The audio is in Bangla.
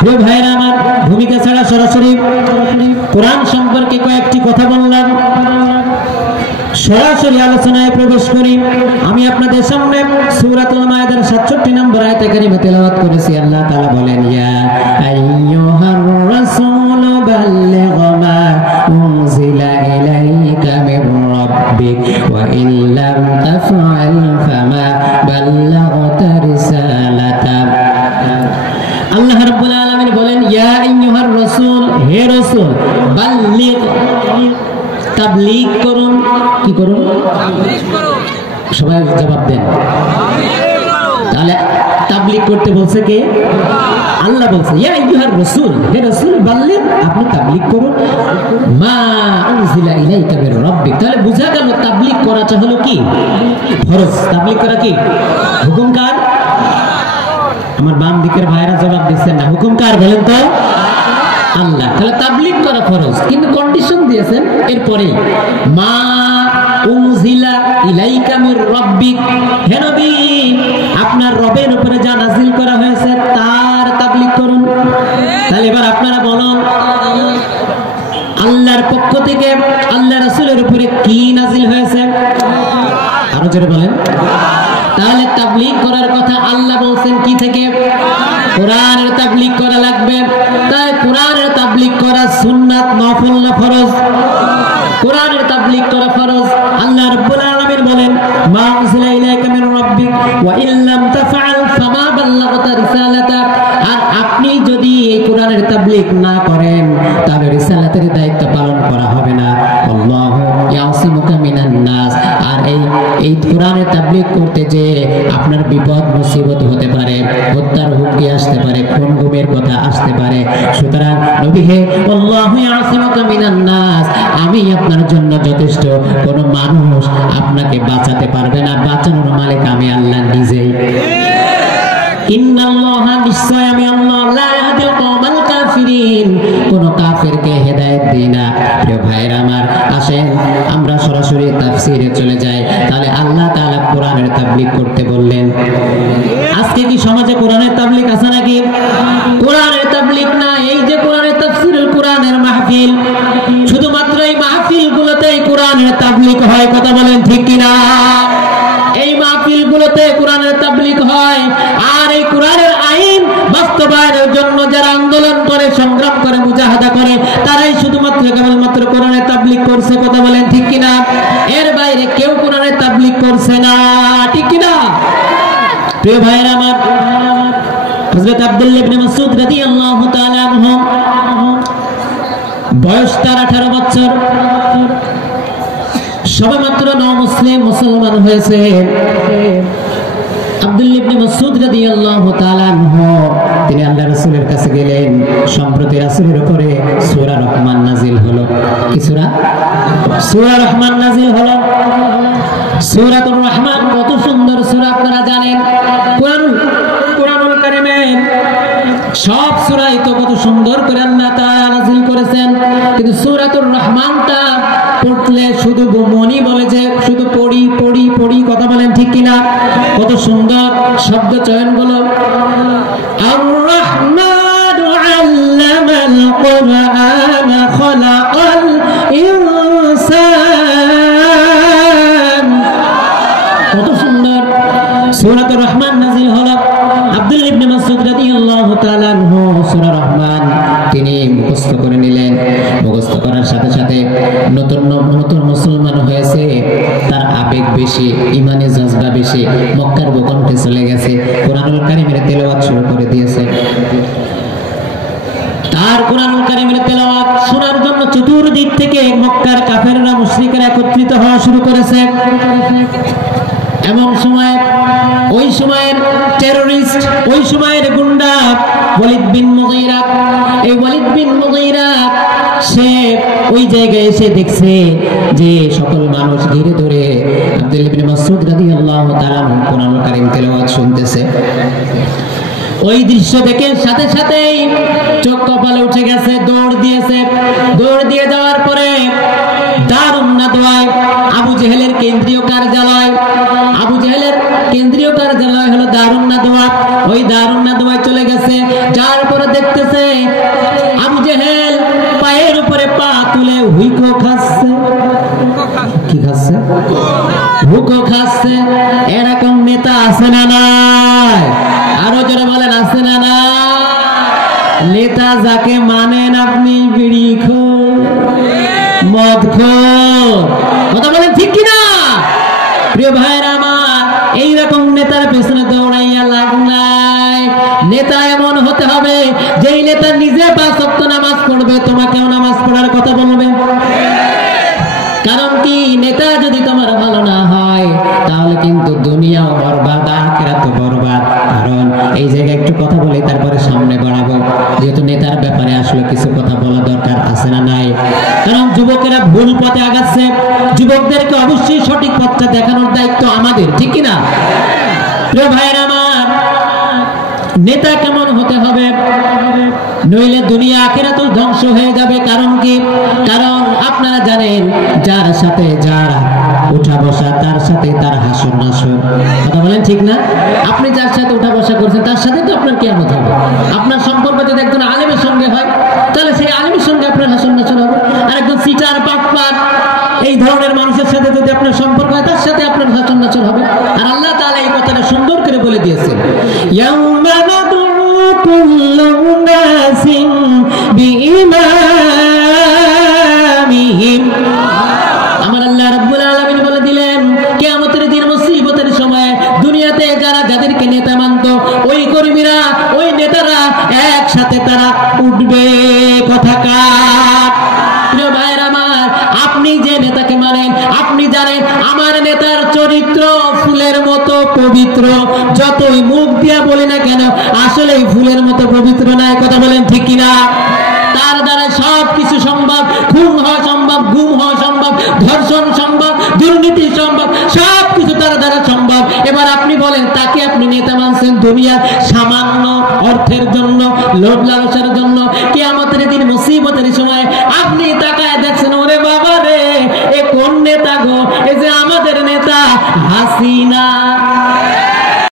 প্রিয় ভাইরা আমার, ভূমিকা ছাড়া সরাসরি কোরআন সম্পর্কে কয়েকটি কথা বললাম, সরাসরি আলোচনায় প্রবেশ করি। আমি আপনাদের সামনে সূরাতুল মায়েদার 67 নম্বর আয়াতে কারিমা তেলাওয়াত করেছি। আল্লাহ তাআলা বলেন, ইয়া আইয়ুহার রাসূল বাল্লিগ মা উনজিলা ইলাইকা মির রাব্বিক ওয়া ইন লাম তাফআল ফামা বাল্লাগতা রিসালাতা। আল্লাহ রাব্বুল আলামিন বলেন, ইয়া আইয়ুহার রাসূল, হে রাসূল, বাল্লিগ, তাবলীগ করুন। কি করুন? সবাই জবাব দেন। তাহলে তাবলীগ করতে বলছে কে? আল্লাহ বলছে, ইয়া আইয়ুহার রাসূল, হে রাসূল, বাল্লিগ, আপনি তাবলীগ করুন মা উনজিলা ইলাইকা মির রাব্বিক। তাহলে বুঝা গেল তাবলীগ করাটা হলো কি? ফরজ। তাবলীগ করা কি? হুকুম কার? আমার বাম দিকের ভাইরা জবাব দিচ্ছেন না। হুকুম কার বলেন তো? আল্লাহ। তাহলে তাবলীগ করা ফরজ, কিন্তু কন্ডিশন দিয়েছেন এরপরে, মা উনজিলা ইলাইকা মির রাব্বিক, হে নবী, আপনার রবের উপরে যা নাজিল করা হয়েছে তার তাবলীগ করুন। তাহলে এবার আপনারা বলুন, আল্লাহর পক্ষ থেকে আল্লাহ রাসূলের উপরে কি নাজিল হয়েছে? আরো জোরে বলেন। তাহলে তাবলীগ করার কথা আল্লাহ বলছেন কি থেকে? কোরআনের তাবলীগ করা লাগবে। তাই কোরআনের তাবলীগ করা সুন্নাত, নফল না ফরজ? কোরআনের তাবলীগ করা ফরজ। আল্লাহ রাব্বুল আলামিন বলেন, মা উনজিলা ইলাইকা মির রাব্বিক ওয়া ইন লাম তাফআল ফামা বাল্লাগতা রিসালাতা। আর আপনি যদি এই কোরআনের তাবলীগ না করেন তাহলে রিসালাতের দায়িত্ব পালন করা হবে না। আল্লাহু ইয়াসিমুকা মিনান নাস। আর এই কোরআনের তাবলীগ করতে যে আপনার বিপদ মুসিবত হতে পারে, হত্যার হুমকি আসতে পারে, খুন গুমের কথা আসতে পারে। সুতরাং নবী হে, আল্লাহু ইয়াসিমুকা মিনান নাস, আমি আপনার জন্য যথেষ্ট। কোন মানুষ আপনাকে বাঁচাতে পারবে না, বাঁচানোর মালিক আমি আল্লাহ নিজেই। ইন্নাল্লাহা, নিশ্চয় আমি আল্লাহ, লা ইয়াহদিল কওমাল কাফিরিন, কোন কাফিরকে হেদায়েত দেই না। প্রিয় ভাইরা আমার, আসেন আমরা সরাসরি তাফসীরে চলে যাই। তাহলে আল্লাহ তাআলা কোরআনের তাবলীগ করতে বললেন। আজকে কি সমাজে কোরআনের তাবলীগ আছে নাকি? কোরআনের তাবলীগ না, এই যে কোরআনের তাফসীরুল কোরআনের মাহফিল, শুধুমাত্র এই মাহফিলগুলোতেই কোরআনের তাবলীগ হয়। কথা বলেন ঠিক কিনা? এই মাহফিলগুলোতে কোরআনের তাবলীগ হয়। আর এই কোরআনের আইন বাস্তবায়নের জন্য যারা আন্দোলন করে, সংগ্রাম করে, মুজাহাদা করে, তারাই শুধুমাত্র কেবলমাত্র কোরআনের তাবলীগ করছে। কথা বলেন ঠিক কিনা? এর বাইরে কেউ কোরআনের তাবলীগ করছে না, ঠিক কিনা? প্রিয় ভাইরা আমার, হযরত আব্দুল্লাহ ইবনে মাসউদ রাদিয়াল্লাহু তাআলা আনহু, বয়স তার 18 বছর, সবেমাত্র মুসলমান হয়েছে। আব্দুল্লাহ ইবনে মাসউদ রাদিয়াল্লাহু তাআলা আনহু, তিনি আল্লাহর রাসূলের কাছে গেলেন। সম্প্রতি রাসূলের উপরে সূরা রহমান নাজিল হলো। কি সূরা? সূরা রহমান নাজিল হলো। সূরাতুর রহমান কত সুন্দর সূরা আপনারা জানেন। কোরআনুল কারীমের সব সূরাই তো কত সুন্দর করে আল্লাহ তাআলা নাজিল করেছেন, কিন্তু সূরাতুর রহমানটা পড়লে শুধু মনই বলে যে শুধু পড়ি পড়ি পড়ি। কথা বলেন ঠিক কিনা? কত সুন্দর শব্দ চয়ন গুলো। আর রহমানু আল্লামাল কুরআন খালাকাল ইনসান। কত সুন্দর সূরাতুর রহমান নাজিল হলো। আব্দুল্লাহ ইবনে মাসউদ রাদিয়াল্লাহু তাআলা আনহু সূরা রহমান তিনি মুখস্থ করে নিলেন। মুখস্থ করার সাথে সাথে নতুন মুসলমান হয়েছে, তার আবেগ বেশি, ইমানে জজবা বেশি, মক্কার ভূখণ্ডে চলে গেছে, কোরআনুল কারীমের তেলাওয়াত শুরু করে দিয়েছে। তার কোরআনুল কারীমের তেলাওয়াত শোনার জন্য চতুর্দিক থেকে মক্কার কাফেররা, মুশরিকরা একত্রিত হওয়া শুরু করেছে। এমন সময় ওই সময়ের টেররিস্ট, ওই সময়ের গুন্ডা ওয়ালিদ বিন মুগীরা, এই ওয়ালিদ বিন মুগীরা সে ওই জায়গায় এসে দেখছে যে সকল মানুষ ঘিরে ধরে আব্দুল্লাহ ইবনে মাসউদ রাদিয়াল্লাহু তাআলা কোরআনুল কারীম তেলাওয়াত শুনতেছে। ওই দৃশ্য দেখে সাথে সাথেই চোখ কপালে উঠে গেছে, দৌড় দিয়েছে। দৌড় দিয়ে যাওয়ার পরে দারুন নাদওয়ায়, আবু জেহেলের কেন্দ্রীয় কার্যালয়, আবু জেহেলের কেন্দ্রীয় কার্যালয় হলো দারুন নাদওয়া, ওই দারুন নাদওয়ায় চলে গেছে। যার পরে দেখতেছে আবু জেহেল পায়ের উপরে পা তুলে হুইকো খাচ্ছে। কি খাচ্ছে? হুকো খাচ্ছে। এরকম নেতা আছে না নাই? আরো জোরে বলেন, আছে না না? নেতা যাকে মানেন আপনি বিড়ি খোর, মদ খোর, কথা বলেন ঠিক কিনা? প্রিয় ভাইরা আমার, এইরকম নেতার পেছনে দৌড়াইয়া লাভ নাই। নেতা এমন হতে হবে যেই নেতা নিজে 5 ওয়াক্ত নামাজ পড়বে, তোমাকেও নামাজ পড়ার কথা বলবে। কারণ কি, নেতা যদি তোমার ভালো না হয় তাহলে কিন্তু দুনিয়াও বরবাদ, আখিরাতও বরবাদ। কারণ এই জায়গায় একটু কথা বলি, তারপরে সামনে বাড়াবো, যেহেতু নেতার ব্যাপারে আসলে কিছু কথা বলা দরকার আছে না নাই? কারণ যুবকেরা ভুল পথে আগাচ্ছে, যুবকদেরকে অবশ্যই সঠিক পথটা দেখানোর দায়িত্ব আমাদের, ঠিক কিনা? প্রিয় ভাইরা আমার, নেতা কেমন হতে হবে? নইলে দুনিয়া আখিরাতও ধ্বংস হয়ে যাবে। কারণ কি? কারণ আপনারা জানেন, যার সাথে যার উঠা বসা, তার সাথে তার হাসর নাসর, কথা বলেন ঠিক না? আপনি যার সাথে উঠা বসা করছেন তার সাথে তো আপনার কিয়ামত হবে। আপনার সম্পর্ক যদি একজন আলেমের সঙ্গে হয় তাহলে সেই আলেমের সঙ্গে আপনার হাসর নাসর হবে। আর একজন সিটার, বাটপার, এই ধরনের মানুষের সাথে যদি আপনার সম্পর্ক হয় তার সাথে আপনার হাসর নাসর হবে। আর আল্লাহ তাআলা এই কথাটা সুন্দর করে বলে দিয়েছেন, ইয়াউমা নাদউ কুল্লু নাসিন বিইমামিহিম। আমার আল্লাহ রাব্বুল আলামিন বলে দিলেন, কিয়ামতের দিন মুসিবতের সময় দুনিয়াতে যারা যাদেরকে নেতা মানত, ওই কর্মীরা, ওই নেতারা একসাথে তারা উঠবে। কথা কার? প্রিয় ভাইরা আমার, আপনি যে নেতাকে মানেন, আপনি জানেন আমার নেতার চরিত্র ফুলের মতো পবিত্র। যতই মুখ দিয়া বলি না কেন, আসলে ফুলের মতো পবিত্র নাই। কথা বলেন ঠিক কিনা? তার দ্বারা সব কিছু সম্ভব। খুন হওয়া সম্ভব, গুম হওয়া সম্ভব, ধর্ষণ সম্ভব, দুর্নীতি সম্ভব, সব কিছু তার দ্বারা সম্ভব। এবার আপনি বলেন, তাকে আপনি নেতা মানছেন দুনিয়ার সামান্য অর্থের জন্য, লোভ লালসার জন্য। কিয়ামতের দিন মুসিবতের সময় আপনি তাকায় দেখছেন, ওরে বাবা রে, এ কোন নেতা গো? এ যে আমাদের নেতা হাসিনা।